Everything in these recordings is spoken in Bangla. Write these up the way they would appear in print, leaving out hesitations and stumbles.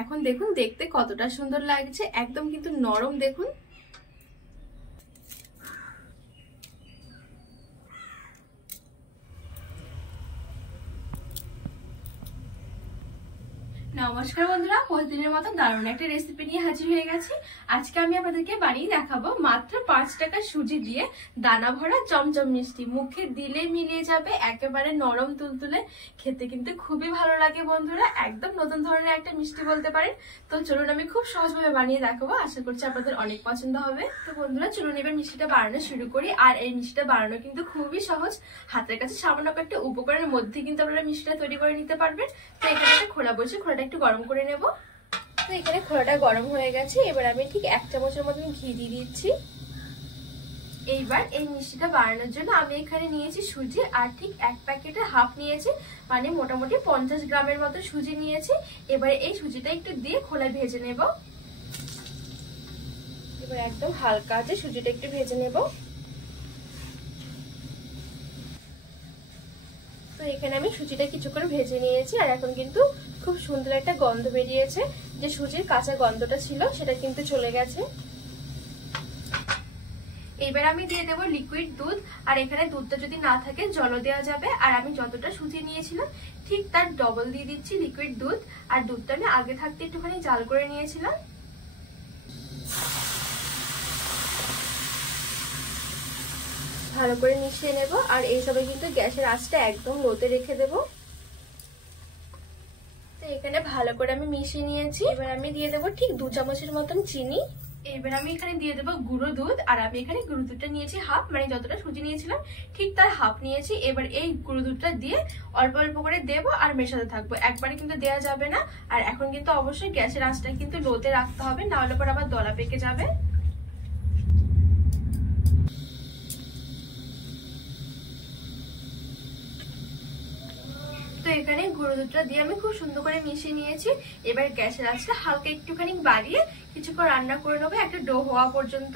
এখন দেখুন দেখতে কতটা সুন্দর লাগছে, একদম কিন্তু নরম। দেখুন নমস্কার বন্ধুরা, প্রতিদিনের মতো দারুণ একটা রেসিপি নিয়ে হাজির হয়ে গেছি। আজকে আমি আপনাদেরকে বানিয়ে দেখাবো মাত্র 5 টাকা সুজি দিয়ে দানা ভরা চমচম মিষ্টি। মুখে দিলে মিলিয়ে যাবে, একেবারে নরম তুলতুলে, খেতে কিন্তু খুবই ভালো লাগে বন্ধুরা। একদম নতুন ধরনের একটা মিষ্টি বলতে পারেন। তো চলুন আমি খুব সহজভাবে বানিয়ে দেখাবো, আশা করছি আপনাদের অনেক পছন্দ হবে। তো বন্ধুরা চলুন এবার মিষ্টিটা বানানো শুরু করি। আর এই মিষ্টিটা বানানো কিন্তু খুবই সহজ, হাতের কাছে সামান্য একটা উপকরণের মধ্যে কিন্তু আপনারা মিষ্টিটা তৈরি করে নিতে পারবেন। তো এখানে একটা খোলা বসে খোলাটা একটু গরম করে নেব। তো এখানে খোলাটা গরম হয়ে গেছে, এবার আমি ঠিক 1 চামচের মতন ঘি দিয়ে দিচ্ছি। এইবার এই মিষ্টিটা বানানোর জন্য আমি এখানে নিয়েছি সুজি, আর ঠিক 1 প্যাকেটে হাফ নিয়েছি, মানে মোটামুটি 50 গ্রামের মতো সুজি নিয়েছি। এবারে এই সুজিটা একটু দিয়ে খোলায় ভেজে নেব। এবার একদম হালকা আছে সুজিটা একটু ভেজে নেব। তো এখানে আমি সুজিটা কিছুক্ষণ ভেজে নিয়েছি, আর এখন কিন্তু খুব সুন্দর একটা গন্ধ বেরিয়েছে। যে সুজির কাঁচা গন্ধটা ছিল সেটা কিন্তু চলে গেছে। এবার আমি দিয়ে দেবো লিকুইড দুধ, আর এখানে দুধটা যদি না থাকে জলও দেওয়া যাবে। আর আমি যতটা সুজি নিয়েছিলাম ঠিক তার ডবল দিয়ে দিচ্ছি লিকুইড দুধ। আর দুধটা আমি আগে থাকতে একটুখানি জাল করে নিয়েছিলাম। ভালো করে মিশিয়ে নেব, আর এইসবে কিন্তু গ্যাসের আঁচটা একদম লোতে রেখে দেব। তো এখানে ভালো করে আমি মিশিয়ে নিয়েছি। এবার আমি দিয়ে দেবো ঠিক 2 চামচের মতন চিনি। এবার আমি এখানে দিয়ে দেবো গুঁড়ো দুধ, আর আমি এখানে গুঁড়ো দুধটা নিয়েছি হাফ, মানে যতটা সুজি নিয়েছিলাম ঠিক তার হাফ নিয়েছি। এবার এই গুঁড়ো দুধটা দিয়ে অল্প অল্প করে দেবো আর মেশাতে থাকবো, একবারে কিন্তু দেওয়া যাবে না। আর এখন কিন্তু অবশ্যই গ্যাসের আঁচটা কিন্তু লোতে রাখতে হবে, না হলে পরে আবার দলা পেকে যাবে। তো এখানে গুঁড়ো দুধটা দিয়ে আমি খুব সুন্দর করে মিশিয়ে নিয়েছি। এবার গ্যাসের আঁচটা হালকা একটুখানি বাড়িয়ে কিছুক্ষণ রান্না করে নেবো, একটা ডো হওয়া পর্যন্ত।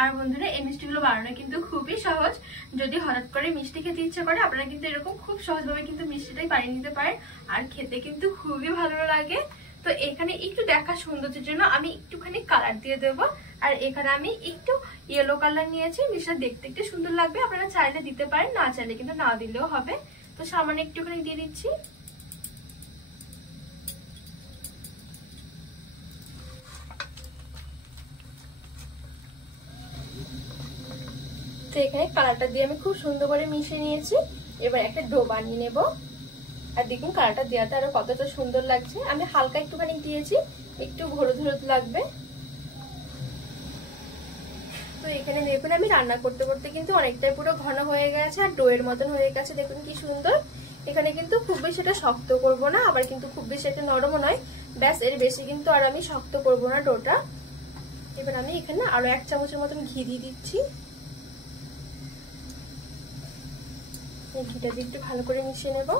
আর বন্ধুরা এই মিষ্টিগুলো বানানো কিন্তু খুবই সহজ। যদি হঠাৎ করে মিষ্টি খেতে ইচ্ছা করে আপনারা কিন্তু এরকম খুব সহজভাবে কিন্তু মিষ্টিটাই বানিয়ে নিতে পারেন, আর খেতে কিন্তু খুবই ভালো লাগে। তো এখানে একটু দেখা সৌন্দর্যের জন্য আমি একটুখানি কালার দিয়ে দেব। আর এখানে আমি একটু ইয়েলো কালার নিয়েছি, মিষ্টিটা দেখতে একটু সুন্দর লাগবে। আপনারা চাইলে দিতে পারেন, না চাইলে কিন্তু না দিলেও হবে। তো সামান্য একটুখানি দিয়ে দিচ্ছি। তো এখানে কালারটা দিয়ে আমি খুব সুন্দর করে মিশিয়ে নিয়েছি। এবার একটা ডো বানিয়ে নেব। আর দেখুন কালারটা দেওয়াতে আরো কতটা সুন্দর লাগছে। আমি হালকা একটুখানি দিয়েছি, একটু হলুদ হলুদ লাগবে। তো এখানে দেখুন আমি রান্না করতে করতে কিন্তু অনেকটাই পুরো ঘন হয়ে গেছে, আর ডোয়ের মতন হয়ে গেছে। দেখুন কি সুন্দর। এখানে কিন্তু খুব বেশি এটা শক্ত করব না, আবার কিন্তু খুব বেশি এটা নরমও নয়, ব্যাস এর বেশি কিন্তু আর আমি শক্ত করব না ডোটা। এবার আমি এখানে আরো 1 চামচের মতন ঘি দিয়ে দিচ্ছি। ঘিটা দিয়ে একটু ভালো করে মিশিয়ে নেব।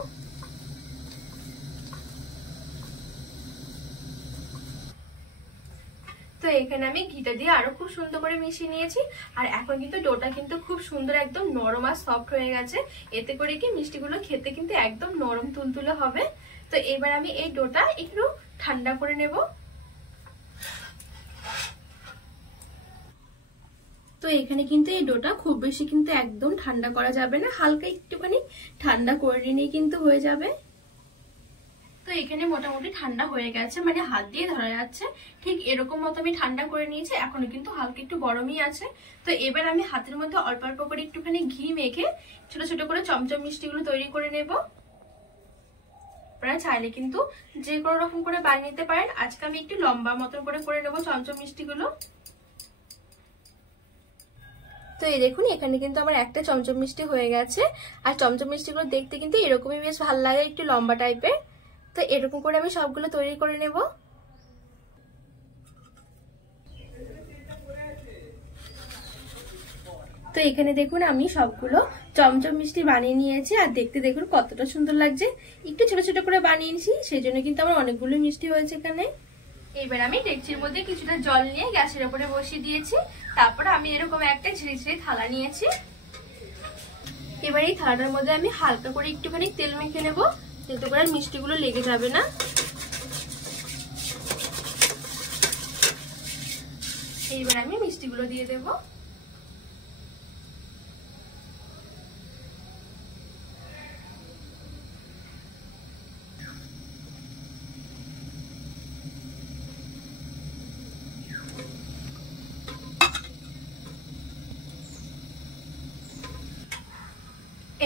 তো এখানে আমি ঘিটা দিয়ে আরো খুব সুন্দর করে মিশিয়ে নিয়েছি। আর এখন কিন্তু ডোটা কিন্তু খুব সুন্দর একদম নরম আর সফট হয়ে গেছে। এতে করে কি মিষ্টিগুলো খেতে কিন্তু একদম নরম তুলতুলে হবে। তো এবার আমি এই ডোটা একটু ঠান্ডা করে নেব। তো এখানে কিন্তু এই ডোটা খুব বেশি কিন্তু একদম ঠান্ডা করা যাবে না, হালকা একটুখানি ঠান্ডা করে নিয়ে কিন্তু হয়ে যাবে। তো এখানে মোটামুটি ঠান্ডা হয়ে গেছে, মানে হাত দিয়ে ধরা যাচ্ছে ঠিক এরকম মতো আমি ঠান্ডা করে নিয়েছি। এখনো কিন্তু হালকা একটু গরমই আছে। তো এবার আমি হাতের মধ্যে অল্প অল্প করে একটুখানি ঘি মেখে ছোট ছোট করে চমচম মিষ্টিগুলো তৈরি করে নেব। আপনারা চাইলে কিন্তু যে কোনো রকম করে বানিয়ে নিতে পারেন। আজকে আমি একটু লম্বা মতন করে নেব চমচম মিষ্টিগুলো। তো এই দেখুন এখানে কিন্তু আমার একটা চমচম মিষ্টি হয়ে গেছে। আর চমচম মিষ্টিগুলো দেখতে কিন্তু এরকমই বেশ ভালো লাগে, একটু লম্বা টাইপের। তো এরকম করে আমি সবগুলো তৈরি করে নেব। তো এখানে দেখুন আমি সবগুলো চমচম মিষ্টি বানিয়ে নিয়েছি, আর দেখতে দেখুন কতটা সুন্দর লাগছে। একটু ছোট ছোট করে বানিয়ে নিয়েছি, সেই জন্য কিন্তু আমার অনেকগুলো মিষ্টি হয়েছে এখানে। এবার আমি ডেকচির মধ্যে কিছুটা জল নিয়ে গ্যাসের উপরে বসিয়ে দিয়েছি। তারপর আমি এরকম একটা ঝিরিঝিরি থালা নিয়েছি। এবার এই থালাটার মধ্যে আমি হালকা করে একটুখানি তেল মেখে নেব, যাতে করে মিষ্টিগুলো লেগে যাবে না। এইবার আমি মিষ্টিগুলো দিয়ে দেবো।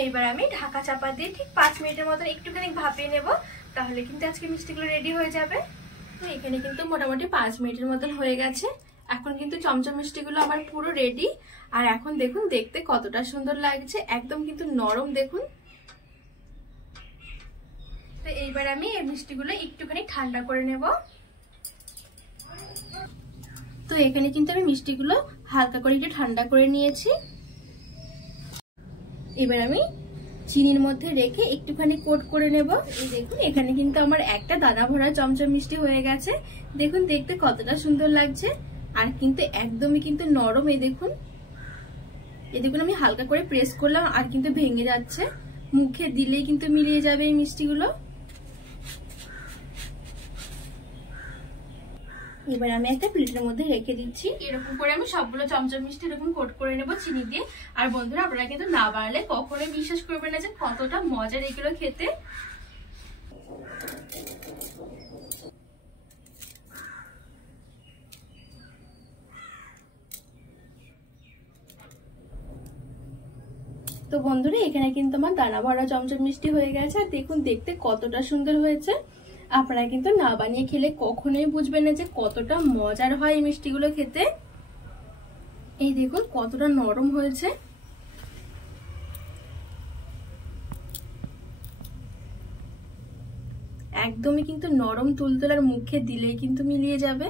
এইবার আমি ঢাকা চাপা দিয়ে ঠিক 5 মিনিটের মতো একটুখানি ভাপিয়ে নেব, তাহলে কিন্তু আজকে মিষ্টিগুলো রেডি হয়ে যাবে। তো এখানে কিন্তু মোটামুটি 5 মিনিটের মতন হয়ে গেছে। এখন কিন্তু চমচম মিষ্টিগুলো আমার পুরো রেডি। আর এখন দেখুন দেখতে কতটা সুন্দর লাগছে, একদম কিন্তু নরম দেখুন। তো এইবার আমি এই মিষ্টিগুলো একটুখানি ঠান্ডা করে নেব। তো এখানে কিন্তু আমি মিষ্টিগুলো হালকা করে একটু ঠান্ডা করে নিয়েছি। এবার আমি চিনির মধ্যে রেখে একটুখানি কোট করে নেব। এই দেখুন এখানে কিন্তু আমার একটা দানা ভরা চমচম মিষ্টি হয়ে গেছে। দেখুন দেখতে কতটা সুন্দর লাগছে, আর কিন্তু একদমই কিন্তু নরম। এই দেখুন আমি হালকা করে প্রেস করলাম আর কিন্তু ভেঙে যাচ্ছে, মুখে দিলেই কিন্তু মিলিয়ে যাবে এই মিষ্টিগুলো। এবার আমি একটা প্লেটের মধ্যে রেখে দিচ্ছি। এরকম করে আমি সবগুলো চমচম মিষ্টি এরকম কোট করে নেব চিনি দিয়ে। আর বন্ধুরা আপনারা কিন্তু না বানালে কখনোই বিশ্বাস করবেন না যে কতটা মজার এগুলো খেতে। তো বন্ধুরা এখানে কিন্তু আমার দানা ভরা চমচম মিষ্টি হয়ে গেছে। আর দেখুন দেখতে কতটা সুন্দর হয়েছে। আপনারা কিন্তু না বানিয়ে খেলে কখনোই বুঝবেন না যে কতটা মজার হয় এই মিষ্টিগুলো খেতে। এই দেখুন কতটা নরম হয়েছে। একদমই কিন্তু নরম তুলতুলার, মুখে দিলেই কিন্তু মিলিয়ে যাবে।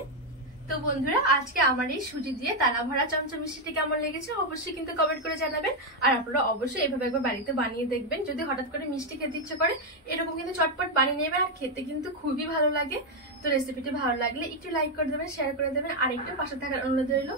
তো বন্ধুরা আজকে আমার এই সুজি দিয়ে দানা ভরা চমচম মিষ্টিটি কেমন লেগেছে অবশ্যই কিন্তু কমেন্ট করে জানাবেন। আর আপনারা অবশ্যই এভাবে একবার বাড়িতে বানিয়ে দেখবেন। যদি হঠাৎ করে মিষ্টি খেতে ইচ্ছে করে এরকম কিন্তু চটপট বানিয়ে নেবেন, আর খেতে কিন্তু খুবই ভালো লাগে। তো রেসিপিটি ভালো লাগলে একটু লাইক করে দেবেন, শেয়ার করে দেবেন, আর একটু পাশে থাকার অনুরোধ রইল।